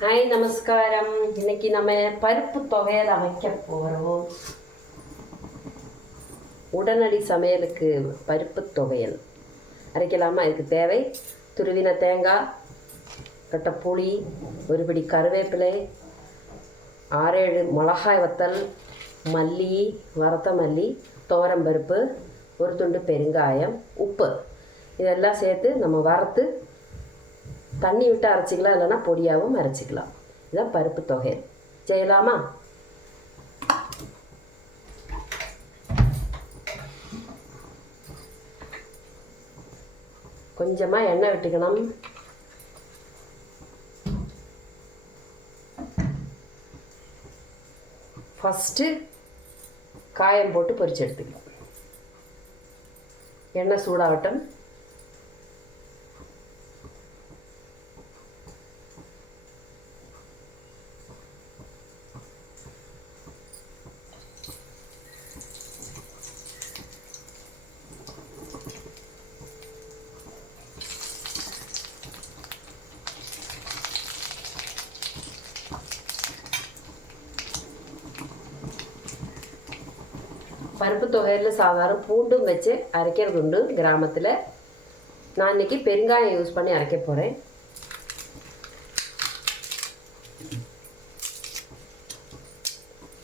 Hi நமஸ்காரம். இன்னைக்கு நம்ம பருப்பு தொகையல் அமைக்க போகிறோம். உடனடி சமையலுக்கு பருப்பு தொகையல் அரைக்கலாமா? இதுக்கு தேவை துருவின தேங்காய், கட்ட புளி, ஒரு பிடி கருவேப்பிலை, 6-7 மிளகாய் வத்தல், மல்லி, வறுத்த மல்லி, துவரம்பருப்பு, ஒரு துண்டு பெருங்காயம், உப்பு, இதெல்லாம் சேர்த்து நம்ம வறுத்து தண்ணி விட்டு அரைச்சிக்கலாம், இல்லைன்னா பொடியாகவும் அரைச்சிக்கலாம். இதான் பருப்பு தொகையல். செய்யலாமா? கொஞ்சமாக எண்ணெய் விட்டுக்கணும். ஃபஸ்ட்டு காயம் போட்டு பொரிச்சு எடுத்துக்கலாம். எண்ணெய் சூடாகட்டும். பருப்பு தொகையில் சாதாரண பூண்டும் வச்சு அரைக்கிறது உண்டு கிராமத்தில். நான் இன்றைக்கி பெருங்காயம் யூஸ் பண்ணி அரைக்க போகிறேன்.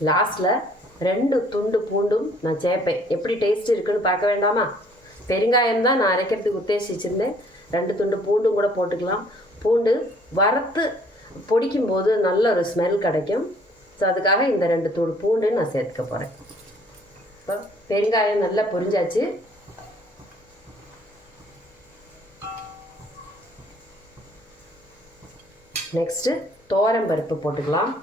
லாஸ்ட்டில் 2 துண்டு பூண்டும் நான் சேர்ப்பேன். எப்படி டேஸ்ட் இருக்குன்னு பார்க்க வேண்டாமா? பெருங்காயம் தான் நான் அரைக்கிறதுக்கு உத்தேசிச்சிருந்தேன். 2 துண்டு பூண்டும் கூட போட்டுக்கலாம். பூண்டு வறுத்து பொடிக்கும்போது நல்ல ஒரு ஸ்மெல் கிடைக்கும். ஸோ அதுக்காக இந்த 2 தூள் பூண்டு நான் சேர்த்துக்க போகிறேன். இப்போ பெருங்காயம் நல்லா பொரிஞ்சாச்சு. நெக்ஸ்ட்டு துவரம்பருப்பு போட்டுக்கலாம்.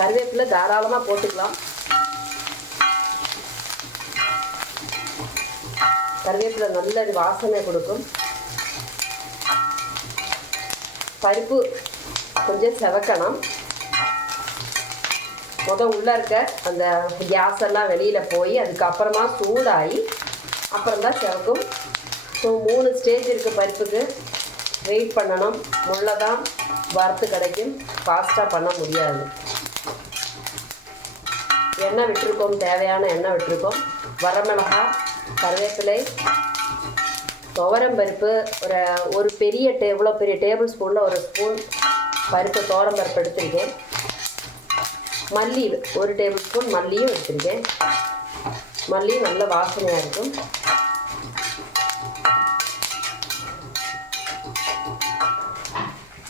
கருவேப்பிலை தாராளமாக போட்டுக்கலாம். கருவேப்பிலை நல்ல வாசனை கொடுக்கும். பருப்பு கொஞ்சம் செவக்கணும். உள்ளே இருக்க அந்த கேஸ் எல்லாம் வெளியில் போய் அதுக்கப்புறமா சூடாகி அப்புறம்தான் செவக்கும். ஸோ 3 ஸ்டேஜ் இருக்குது பருப்புக்கு. வெயிட் பண்ணணும். முள்ளை தான் வறுத்து கிடைக்கும், ஃபாஸ்ட்டாக பண்ண முடியாது. எண்ணெய் விட்டுருக்கோம், தேவையான எண்ணெய் விட்டுருக்கோம். வரமிளகாய், கருவேப்பிலை, துவரம்பருப்பு, ஒரு பெரிய இவ்வளோ பெரிய டேபிள் ஸ்பூனில் 1 ஸ்பூன் பருப்பு துவரம்பருப்பு எடுத்துருக்கேன். மல்லி 1 டேபிள் ஸ்பூன் மல்லியும் எடுத்துருக்கேன். மல்லி நல்ல வாசனையாக இருக்கும்.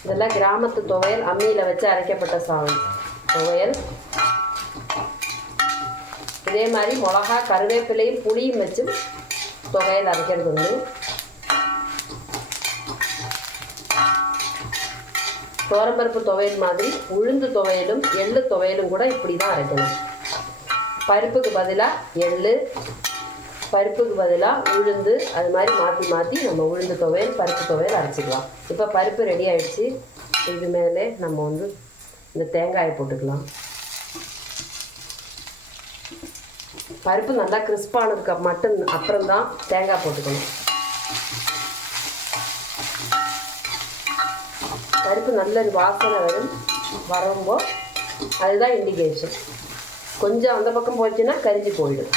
இதெல்லாம் கிராமத்து துவையல், அம்மியில் வச்சு அரைக்கப்பட்ட துவையல். இதே மாதிரி மிளகா, கருவேப்பிலையும் புளியும் வச்சு துவையல் அரைக்கிறது உண்டு. துவரம்பருப்பு துவையல் மாதிரி உளுந்து துவையலும் எள்ளு துவையலும் கூட இப்படி தான் அரைக்கணும். பருப்புக்கு பதிலாக எள்ளு, பருப்புக்கு பதிலாக உளுந்து, அது மாதிரி மாற்றி மாற்றி நம்ம உளுந்து துவையல், பருப்பு துவையல் அரைச்சிக்கலாம். இப்போ பருப்பு ரெடி ஆகிடுச்சு. இது மேலே நம்ம இந்த தேங்காயை போட்டுக்கலாம். பருப்பு நல்லா கிறிஸ்பானதுக்கு அப்புறம்தான் தேங்காய் போட்டுக்கணும். பருப்பு நல்ல வாசனை வரும்போது அதுதான் இண்டிகேஷன். கொஞ்சம் அந்த பக்கம் போச்சுன்னா கரிஞ்சு போயிடும்.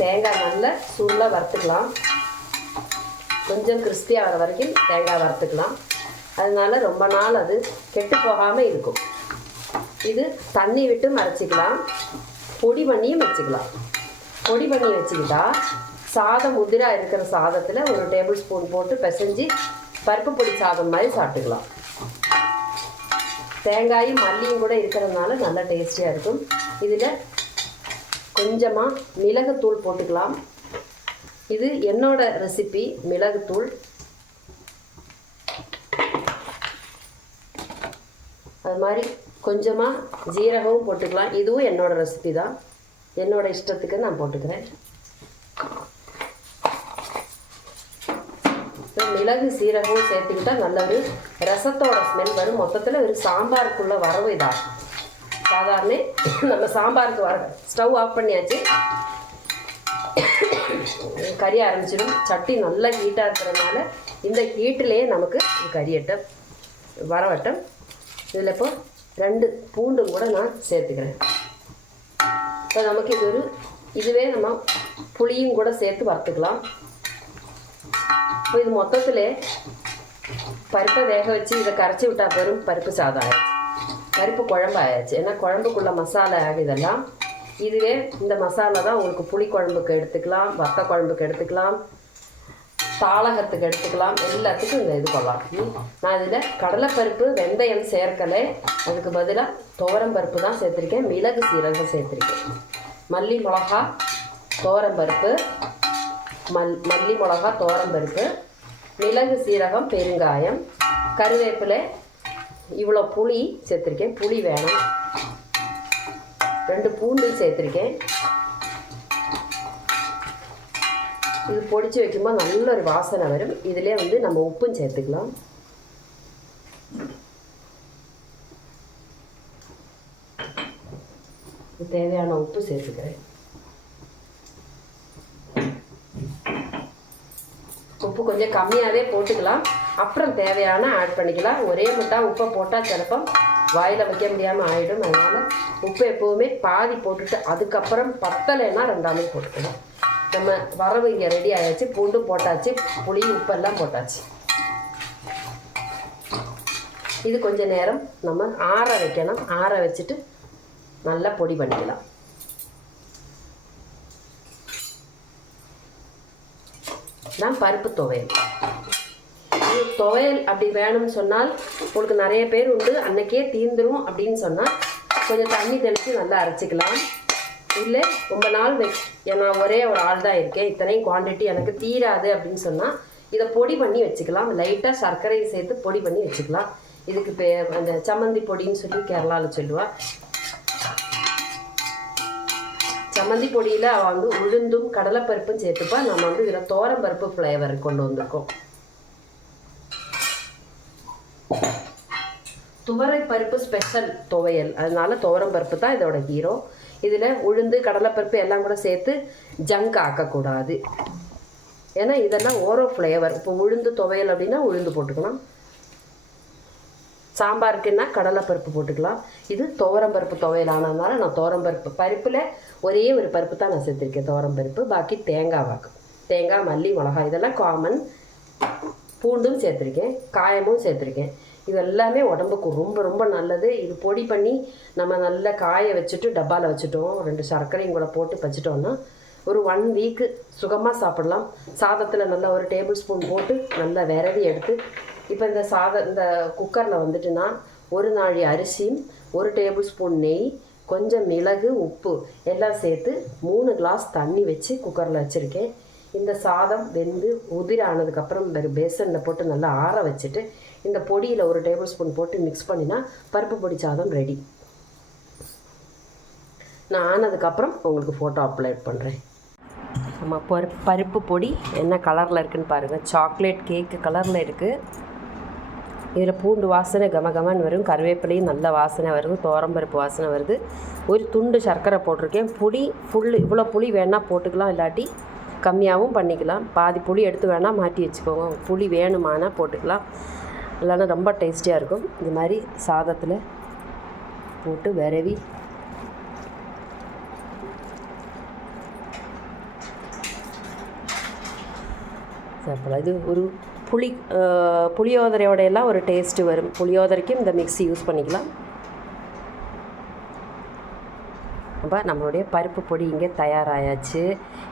தேங்காய் நல்லா சூடாக வறுத்துக்கலாம். கொஞ்சம் கிறிஸ்பியாக வர வரைக்கும் தேங்காய் வறுத்துக்கலாம். அதனால ரொம்ப நாள் அது கெட்டு போகாமல் இருக்கும். இது தண்ணி விட்டு அரைச்சிக்கலாம், பொடி பண்ணியும் வச்சுக்கலாம். பொடி பண்ணி வச்சுக்கிட்டா சாதம் உதிராக இருக்கிற சாதத்தில் 1 டேபிள் ஸ்பூன் போட்டு பிசைஞ்சு பருப்பு பொடி சாதம் மாதிரி சாப்பிட்டுக்கலாம். தேங்காயும் மல்லியும் கூட இருக்கிறதுனால நல்லா டேஸ்டியாக இருக்கும். இதில் கொஞ்சமாக மிளகுத்தூள் போட்டுக்கலாம். இது என்னோட ரெசிபி, மிளகுத்தூள். அது மாதிரி கொஞ்சமாக ஜீரகமும் போட்டுக்கலாம். இதுவும் என்னோட ரெசிபி தான், என்னோட இஷ்டத்துக்கு நான் போட்டுக்கிறேன். மிளகு சீரகம் சேர்த்துக்கிட்டால் நல்ல ஒரு ரசத்தோட ஸ்மெல் வரும். மொத்தத்தில் ஒரு சாம்பாருக்குள்ள வரவு இதாகும். சாதாரண நம்ம சாம்பாருக்கு வர ஸ்டவ் ஆஃப் பண்ணியாச்சு, கறி ஆரம்பிச்சிடும். சட்டி நல்லா ஹீட்டாக இருக்கிறதுனால இந்த ஹீட்டிலேயே நமக்கு கறியட்டை வரவட்டம். இதில் இப்போ 2 பூண்டும் கூட நான் சேர்த்துக்கிறேன். இப்போ நமக்கு இதுவே நம்ம புளியும் கூட சேர்த்து வறுத்துக்கலாம். இப்போ இது மொத்தத்தில் பருப்பை வேக வச்சு இதை கரைச்சி விட்டால் பெரும் பருப்பு சாதம் ஆயிடுச்சு, பருப்பு குழம்பு ஆயாச்சு. ஏன்னா குழம்புக்குள்ள மசாலா இதெல்லாம் இதுவே இந்த மசாலா தான் உங்களுக்கு புளி குழம்புக்கு எடுத்துக்கலாம், வத்த குழம்புக்கு எடுத்துக்கலாம், தாளகத்துக்கு எடுத்துக்கலாம், எல்லாத்துக்கும் இந்த இது கொள்ளலாம். நான் இதில் கடலைப்பருப்பு வெந்தயம் சேர்க்கலை, அதுக்கு பதிலாக துவரம் பருப்பு தான் சேர்த்துருக்கேன், மிளகு சீரகம் சேர்த்துருக்கேன். மல்லி மிளகா துவரம்பருப்பு, மல்லி மிளகா துவரம்பருப்பு, மிளகு சீரகம் பெருங்காயம், கருவேப்பிலை, இவ்வளோ புளி சேர்த்துருக்கேன், புளி வேணும், 2 பூண்டு சேர்த்துருக்கேன். இது பொடிச்சு வைக்கும்போது நல்ல ஒரு வாசனை வரும். இதிலே நம்ம உப்பும் சேர்த்துக்கலாம். தேவையான உப்பு சேர்த்துக்கிறேன். உப்பு கொஞ்சம் கம்மியாகவே போட்டுக்கலாம், அப்புறம் தேவையான ஆட் பண்ணிக்கலாம். ஒரே முட்டா உப்பை போட்டால் சிலப்பம் வாயில் வைக்க முடியாமல் ஆகிடும். அதனால் உப்பு எப்போவுமே பாதி போட்டுட்டு அதுக்கப்புறம் பத்தலைன்னா 2ஆமே போட்டுக்கலாம். நம்ம வரவு இங்கே ரெடி ஆகிடுச்சு, பூண்டு போட்டாச்சு, புளி உப்பெல்லாம் போட்டாச்சு. இது கொஞ்சம் நேரம் நம்ம ஆற வைக்கணும். ஆற வச்சுட்டு நல்லா பொடி பண்ணிக்கலாம். நான் பருப்பு துவையல், இது துவையல் அப்படி வேணும்னு சொன்னால் உங்களுக்கு நிறைய பேர் உண்டு, அன்னைக்கே தீந்துடும் அப்படின்னு சொன்னால் கொஞ்சம் தண்ணி தெளித்து நல்லா அரைச்சிக்கலாம். இல்லை ரொம்ப நாள் நான் ஒரே ஒரு ஆள் தான் இருக்கேன், இத்தனையும் குவான்டிட்டி எனக்கு தீராது அப்படின்னு சொன்னால் இதை பொடி பண்ணி வச்சுக்கலாம். லைட்டாக சர்க்கரையை சேர்த்து பொடி பண்ணி வச்சுக்கலாம். இதுக்கு அந்த சம்மந்தி பொடின்னு சொல்லி கேரளாவில் சொல்லுவாள். சம்மந்தி பொடியில் அவள் உளுந்தும் கடலைப்பருப்பும் சேர்த்துப்பா. நம்ம இதில் துவரம்பருப்பு ஃப்ளேவர் கொண்டு வந்திருக்கோம். துவரைப்பருப்பு ஸ்பெஷல் துவையல், அதனால துவரம்பருப்பு தான் இதோட ஹீரோ. இதில் உளுந்து கடலைப்பருப்பு எல்லாம் கூட சேர்த்து ஜங்க் ஆக்கக்கூடாது. ஏன்னா இதெல்லாம் ஓரோ ஃப்ளேவர். இப்போ உளுந்து துவையல் அப்படின்னா உளுந்து போட்டுக்கலாம், சாம்பாருக்குன்னா கடலைப்பருப்பு போட்டுக்கலாம். இது துவரம்பருப்பு துவையல் ஆனதுனால நான் துவரம்பருப்பு பருப்பில் ஒரே ஒரு பருப்பு தான் நான் சேர்த்துருக்கேன், துவரம்பருப்பு. பாக்கி தேங்காய் தேங்காய், மல்லி, மிளகாய் இதெல்லாம் காமன். பூண்டும் சேர்த்துருக்கேன், காயமும் சேர்த்துருக்கேன். இது எல்லாமே உடம்புக்கு ரொம்ப ரொம்ப நல்லது. இது பொடி பண்ணி நம்ம நல்லா காய வச்சுட்டு டப்பாவில் வச்சுட்டோம், 2 சர்க்கரையும் கூட போட்டு வச்சுட்டோம்னா ஒரு 1 வீக்கு சுகமாக சாப்பிடலாம். சாதத்தில் நல்லா ஒரு டேபிள் ஸ்பூன் போட்டு நல்லா விரவி எடுத்து இப்போ இந்த குக்கரில் நான் 1 நாழி அரிசியும் 1 டேபிள் ஸ்பூன் நெய், கொஞ்சம் மிளகு, உப்பு எல்லாம் சேர்த்து 3 கிளாஸ் தண்ணி வச்சு குக்கரில் வச்சுருக்கேன். இந்த சாதம் வெந்து உதிரானதுக்கப்புறம் பேசனில் போட்டு நல்லா ஆற வச்சுட்டு இந்த பொடியில் 1 டேபிள் ஸ்பூன் போட்டு மிக்ஸ் பண்ணினா பருப்பு பொடி சாதம் ரெடி. நான் ஆனதுக்கப்புறம் உங்களுக்கு ஃபோட்டோ அப்லோட் பண்ணுறேன். நம்ம பருப்பு பொடி என்ன கலரில் இருக்குதுன்னு பாருங்கள், சாக்லேட் கேக்கு கலரில் இருக்குது. இதில் பூண்டு வாசனை கமகமன்னு வரும், கருவேப்பிலையும் நல்ல வாசனை வருது, துவரம்பருப்பு வாசனை வருது. ஒரு துண்டு சர்க்கரை போட்டிருக்கேன். புளி இவ்வளோ புளி வேணால் போட்டுக்கலாம், இல்லாட்டி கம்மியாகவும் பண்ணிக்கலாம். பாதி புளி எடுத்து வேணால் மாட்டி வச்சுக்கோங்க, புளி வேணுமானா போட்டுக்கலாம், இல்லைன்னா ரொம்ப டேஸ்டியாக இருக்கும். இது மாதிரி சாதத்தில் போட்டு விரவி சாப்பிடலாம். இது ஒரு புளியோதரையோடையெல்லாம் ஒரு டேஸ்ட்டு வரும். புளியோதரைக்கும் இந்த மிக்ஸி யூஸ் பண்ணிக்கலாம். அப்போ நம்மளுடைய பருப்பு பொடி இங்கே தயாராகியாச்சு.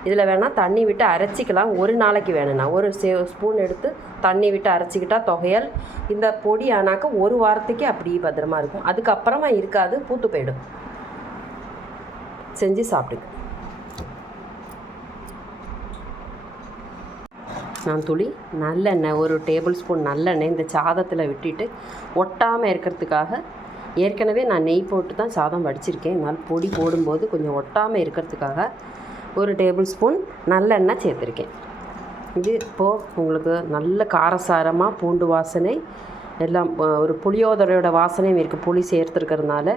இதில் வேணால் தண்ணி விட்டு அரைச்சிக்கலாம். ஒரு நாளைக்கு வேணும்னா 1 ஸ்பூன் எடுத்து தண்ணி விட்டு அரைச்சிக்கிட்டால் தொகையல். இந்த பொடி ஆனாக்க 1 வாரத்துக்கு அப்படியே பத்திரமா இருக்கும், அதுக்கப்புறமா இருக்காது, பூத்து போயிடும். செஞ்சு சாப்பிடுங்க. நான் நல்லெண்ணெய் 1 டேபிள் ஸ்பூன் நல்லெண்ணெய் இந்த சாதத்தில் விட்டுட்டு ஒட்டாமல் இருக்கிறதுக்காக, ஏற்கனவே நான் நெய் போட்டு தான் சாதம் வடிச்சிருக்கேன், அதனால் பொடி போடும்போது கொஞ்சம் ஒட்டாமல் இருக்கிறதுக்காக 1 டேபிள் ஸ்பூன் நல்லெண்ணெய் சேர்த்துருக்கேன். இது இப்போது உங்களுக்கு நல்ல காரசாரமாக பூண்டு வாசனை எல்லாம் ஒரு புளியோதரையோட வாசனையும் இருக்குது புளி சேர்த்துருக்கிறதுனால.